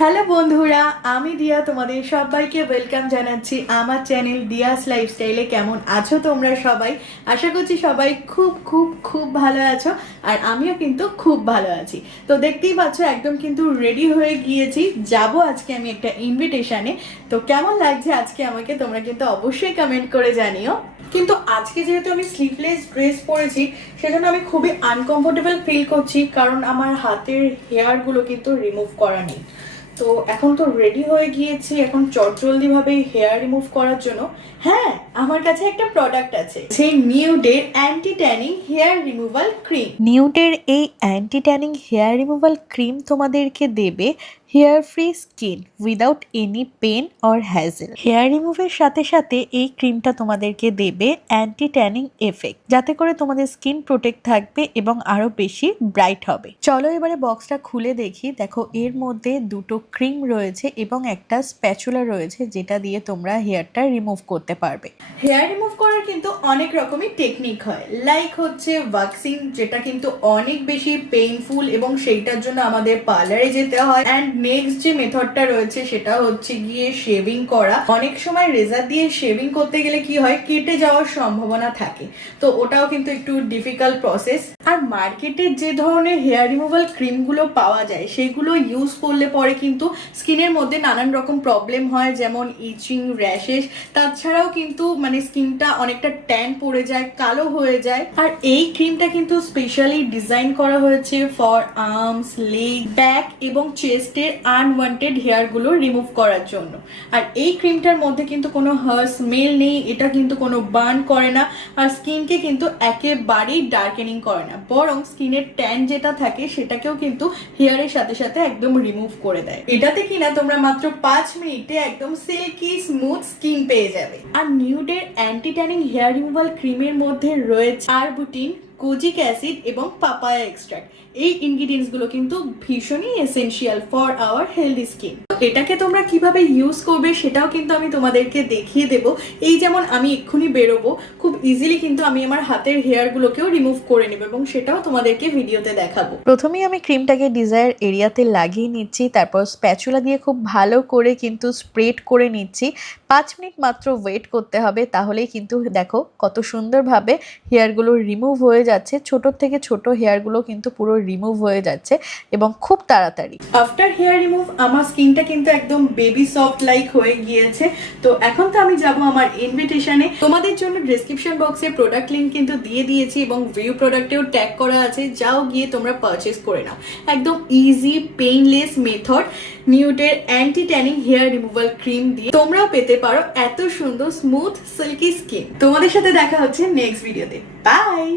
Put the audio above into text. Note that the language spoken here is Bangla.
হ্যালো বন্ধুরা, আমি দিয়া তোমাদের সবাইকে ওয়েলকাম জানাচ্ছি আমার চ্যানেল দিয়াস লাইফস্টাইলে কেমন আছো তোমরা সবাই? আশা করছি সবাই খুব খুব খুব ভালো আছো আর আমিও কিন্তু খুব ভালো আছি। তো দেখতেই পাচ্ছ, একদম কিন্তু রেডি হয়ে গিয়েছি। যাব আজকে আমি একটা ইনভিটেশনে তো কেমন লাগছে আজকে আমাকে তোমরা কিন্তু অবশ্যই কমেন্ট করে জানিও। কিন্তু আজকে যেহেতু আমি স্লিভলেস ড্রেস পরেছি, সেজন্য আমি খুবই আনকমফোর্টেবল ফিল করছি, কারণ আমার হাতের হেয়ারগুলো কিন্তু রিমুভ করা নেই। তো এখন তো রেডি হয়ে গিয়েছি এখন চটজলদি ভাবে হেয়ার রিমুভ করার জন্য। হ্যাঁ আমার কাছে একটা প্রোডাক্ট আছে, সেই নিউ ডের anti tanning hair removal cream নিউটের এই anti tanning hair removal cream তোমাদেরকে দেবে hair free skin without any pain or hassle hair রিমুভের সাথে সাথে এই ক্রিমটা তোমাদেরকে দেবে অ্যান্টি ট্যানিং এফেক্ট যাতে করে তোমাদের স্কিন প্রোটেক্ট থাকবে এবং আরও বেশি ব্রাইট হবে। চলো এবারে বক্সটা খুলে দেখি। দেখো, এর মধ্যে দুটো ক্রিম রয়েছে এবং একটা স্প্যাচুলা রয়েছে যেটা দিয়ে তোমরা হেয়ারটা রিমুভ করতে পারবে। হেয়ার রিমুভ করার কিন্তু অনেক রকমের টেকনিক হয়। লাইক হচ্ছে ওয়াক্সিং যেটা কিন্তু অনেক বেশি পেইনফুল এবং সেইটার জন্য আমাদের পার্লারে যেতে হয়। অ্যান্ড নেক্সট যে মেথডটা রয়েছে সেটা হচ্ছে গিয়ে শেভিং করা। অনেক সময় রেজার দিয়ে শেভিং করতে গেলে কি হয়, কেটে যাওয়ার সম্ভাবনা থাকে। তো ওটাও কিন্তু একটু ডিফিকাল্ট প্রসেস আর মার্কেটে যে ধরনের হেয়ার রিমুভাল ক্রিমগুলো পাওয়া যায়, সেগুলো ইউজ করলে পরে কিন্তু স্কিনের মধ্যে নানান রকম প্রবলেম হয়, যেমন ইচিং র্যাশেস তাছাড়াও কিন্তু মানে স্কিনটা অনেকটা ট্যান পড়ে যায়, কালো হয়ে যায়। আর এই ক্রিমটা কিন্তু স্পেশালি ডিজাইন করা হয়েছে ফর আর্মস লেগ ব্যাক এবং চেস্টের আনওয়ান্টেড হেয়ারগুলো রিমুভ করার জন্য। আর এই ক্রিমটার মধ্যে কিন্তু কোনো হার স্মেল নেই, এটা কিন্তু কোনো বার্ন করে না, আর স্কিনকে কিন্তু একেবারেই ডার্কেনিং করে না। বরং স্কিনের ট্যান যেটা থাকে, সেটাকেও কিন্তু হেয়ারের সাথে সাথে একদম রিমুভ করে দেয়। এটাতে কিনা তোমরা মাত্র পাঁচ মিনিটে একদম সিল্কি স্মুথ স্কিন পেয়ে যাবে। আর নিউডের অ্যান্টি ট্যানিং হেয়ার রিমুভাল ক্রিমের মধ্যে রয়েছে আরবুটিন কোজিক অ্যাসিড এবং পাপায়া এক্সট্রাক্ট। এই ইনগ্রিডিয়েন্টসগুলো কিন্তু ভীষণই essential for our healthy skin এটাকে তোমরা কীভাবে ইউজ করবে সেটাও কিন্তু আমি তোমাদেরকে দেখিয়ে দেব। এই যেমন আমি এক্ষুনি বেরোবো, খুব ইজিলি কিন্তু আমি আমার হাতের হেয়ারগুলোকেও রিমুভ করে নেব এবং সেটাও তোমাদেরকে ভিডিওতে দেখাবো। প্রথমেই আমি ক্রিমটাকে ডিজায়ার এরিয়াতে লাগিয়ে নিচ্ছি, তারপর স্প্যাচুলা দিয়ে খুব ভালো করে কিন্তু স্প্রেড করে নিচ্ছি। পাঁচ মিনিট মাত্র ওয়েট করতে হবে, তাহলেই কিন্তু দেখো কত সুন্দরভাবে হেয়ারগুলো রিমুভ হয়ে যাচ্ছে। ছোট থেকে ছোট হেয়ারগুলো কিন্তু পুরো রিমুভ হয়ে যাচ্ছে এবং খুব তাড়াতাড়ি। আফটার হেয়ার রিমুভ আমার স্কিনটা কিন্তু একদম বেবি সফট লাইক হয়ে গিয়েছে। তো এখন তো আমি যাব আমার ইনভিটেশনে তোমাদের জন্য ডেসক্রিপশন বক্সে প্রোডাক্ট লিঙ্ক কিন্তু দিয়ে দিয়েছি এবং ভিউ প্রোডাক্টেও ট্যাগ করা আছে। যাও গিয়ে তোমরা পারচেস করে নাও। একদম easy painless method নিউটের anti tanning hair removal cream দিয়ে তোমরাও পেতে পারো এত সুন্দর স্মুথ সিল্কি স্কিন তোমাদের সাথে দেখা হচ্ছে নেক্সট ভিডিওতে বাই